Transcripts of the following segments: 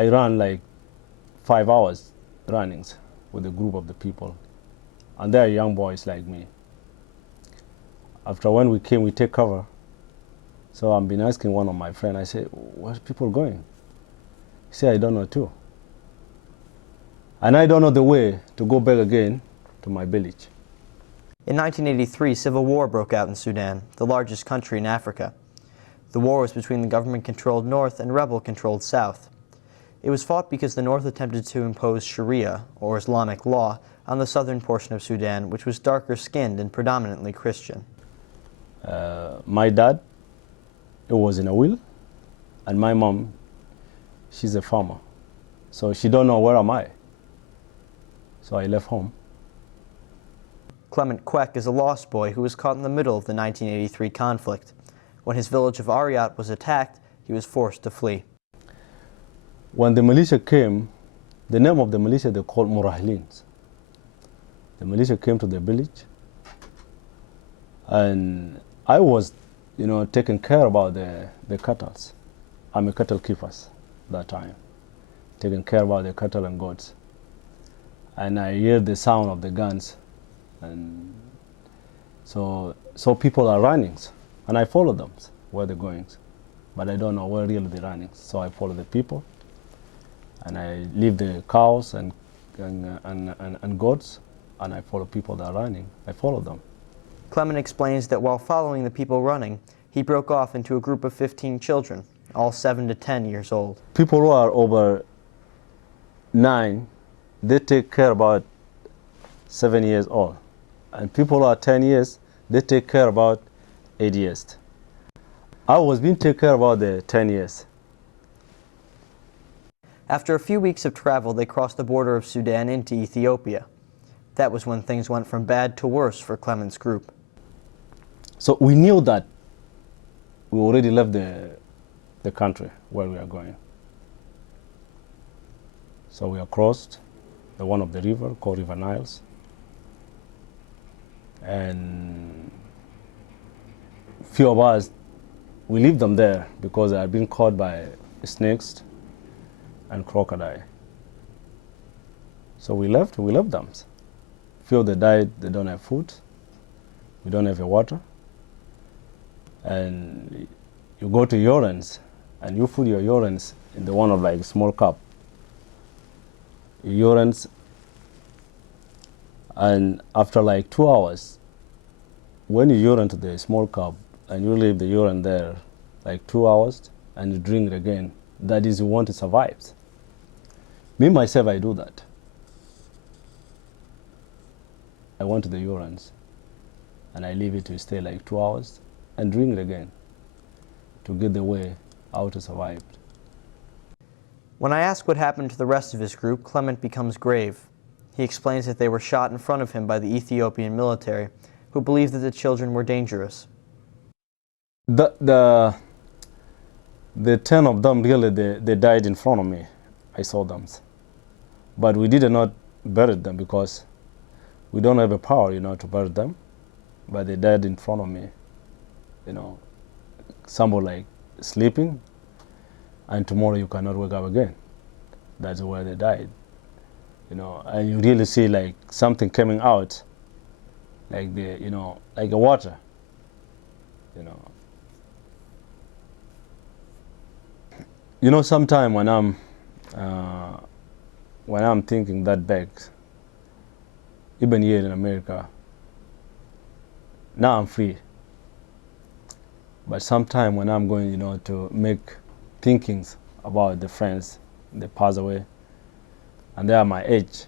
I ran like 5 hours runnings with a group of the people. And they are young boys like me. After when we came, we take cover. So I've been asking one of my friends, I said, where's people going? He said, I don't know too. And I don't know the way to go back again to my village. In 1983, civil war broke out in Sudan, the largest country in Africa. The war was between the government-controlled North and rebel-controlled South. It was fought because the North attempted to impose Sharia, or Islamic law, on the southern portion of Sudan, which was darker-skinned and predominantly Christian. My dad, it was in a will, and my mom, she's a farmer. So she don't know where am I. So I left home. Clement Kwek is a lost boy who was caught in the middle of the 1983 conflict. When his village of Ariat was attacked, he was forced to flee. When the militia came, the name of the militia they called Murahilins. The militia came to the village, and I was, taking care about the cattle. I'm a cattle keeper that time, taking care about the cattle and goats. And I hear the sound of the guns, and so people are running, and I follow them where they're going, but I don't know where really they're running. So I follow the people, and I leave the cows and goats, and I follow people that are running. I follow them. Clement explains that while following the people running, he broke off into a group of 15 children, all 7 to 10 years old. People who are over 9, they take care about 7 years old. And people who are 10 years, they take care about 8 years. I was being taken care about the 10 years. After a few weeks of travel, they crossed the border of Sudan into Ethiopia. That was when things went from bad to worse for Clement's group. So we knew that we already left the country where we are going. So we have crossed one of the river called River Niles. And few of us, we leave them there because they had been caught by snakes and crocodile. So we left them. Few of them died, they don't have food, we don't have water. And you go to urines and you put your urines in the one of like small cup. Urines, and after like 2 hours, when you urine to the small cup and you leave the urine there like 2 hours and you drink it again, that is you want to survive. Me myself, I do that. I went to the urines and I leave it to stay like 2 hours and drink it again to get the way how to survive. When I ask what happened to the rest of his group, Clement becomes grave. He explains that they were shot in front of him by the Ethiopian military, who believed that the children were dangerous. The 10 of them really, they died in front of me. I saw them. But we did not bury them because we don't have a power, to bury them. But they died in front of me. Some were like sleeping, and tomorrow you cannot wake up again. That's where they died. And you really see like something coming out, like like a water. Sometime when I'm thinking that back, even here in America, now I'm free. But sometime when I'm going, to make thinkings about the friends that pass away, and they are my age,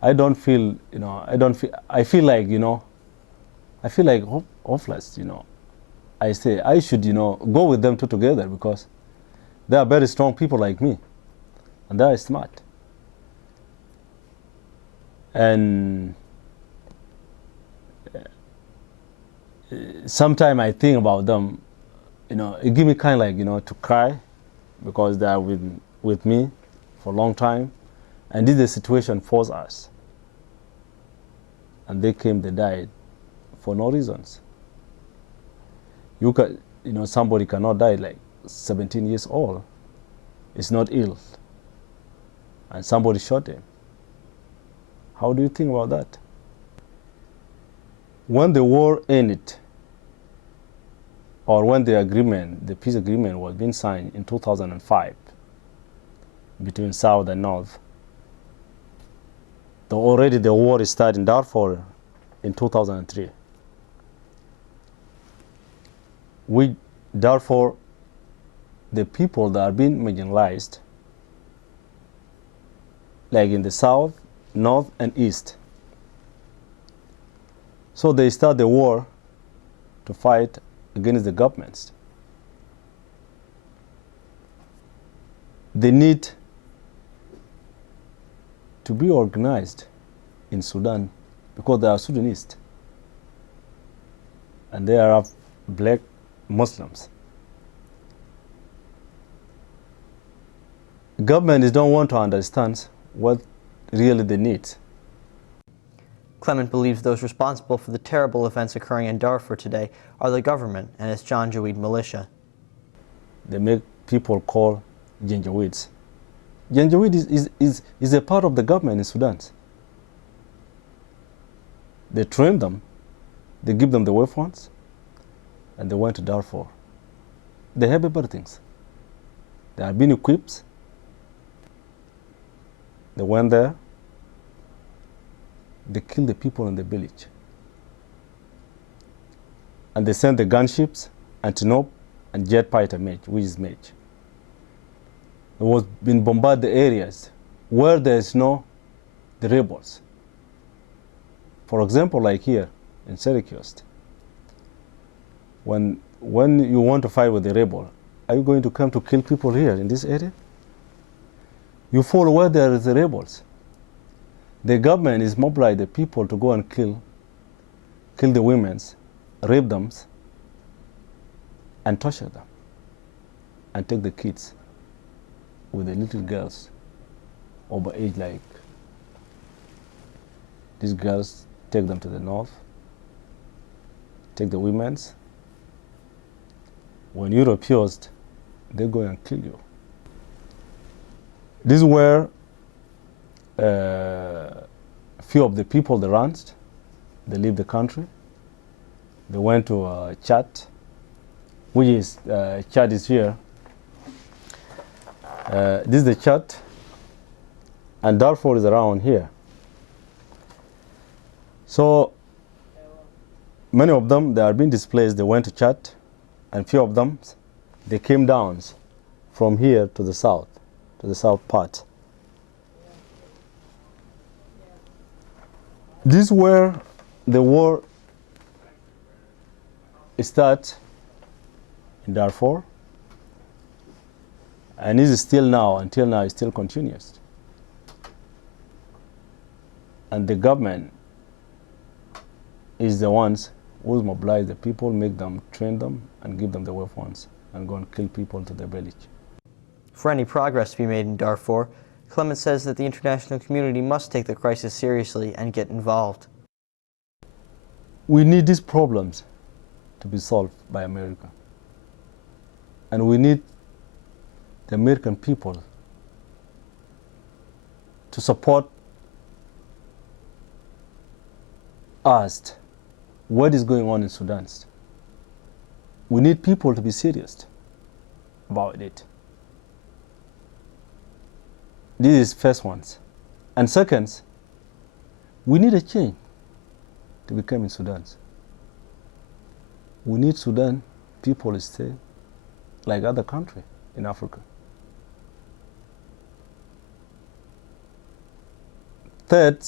I don't feel, I feel like hopeless, I say I should, go with them two together because they are very strong people like me, and they are smart. And sometimes I think about them, it gives me kind of like, to cry because they are with me for a long time. And this is the situation forced us. And they died for no reasons. Somebody cannot die like 17 years old. is not ill and somebody shot him. How do you think about that? When the war ended, or when the peace agreement was being signed in 2005 between South and North, already the war started in Darfur in 2003. Darfur, the people that are being marginalized, like in the South, North, and East. So they start the war to fight against the governments. They need to be organized in Sudan because they are Sudanese and they are black Muslims. Governments don't want to understand what really they need. Clement believes those responsible for the terrible events occurring in Darfur today are the government and its Janjaweed militia. They make people call Janjaweeds. Janjaweed is a part of the government in Sudan. They train them, they give them the weapons, and they went to Darfur. They have everything. They are being equipped. They went there. They killed the people in the village. And they sent the gunships, antelope, and jet fighter Mage, which is Mage. It was been bombarded the areas where there is no the rebels. For example, like here in Syracuse, when you want to fight with the rebel, are you going to come to kill people here in this area? You follow where there is the rebels. The government is mobilizing the people to go and kill the women, rape them, and torture them, and take the kids with the little girls over age like. These girls take them to the north, take the women's. When you're refused, they go and kill you. This is where few of the people that ran, they leave the country. They went to Chad, which is, Chad is here. This is the Chad, and Darfur is around here. So many of them, they are being displaced. They went to Chad, and few of them, they came down from here to the south part. This is where the war starts in Darfur, and it is still now, until now, it still continues. And the government is the ones who mobilize the people, make them, train them, and give them the weapons, and go and kill people to their village. For any progress to be made in Darfur, Clement says that the international community must take the crisis seriously and get involved. We need these problems to be solved by America. And we need the American people to support us what is going on in Sudan. We need people to be serious about it. This is first ones. And second, we need a change to become in Sudan. We need Sudan people to stay like other countries in Africa. Third,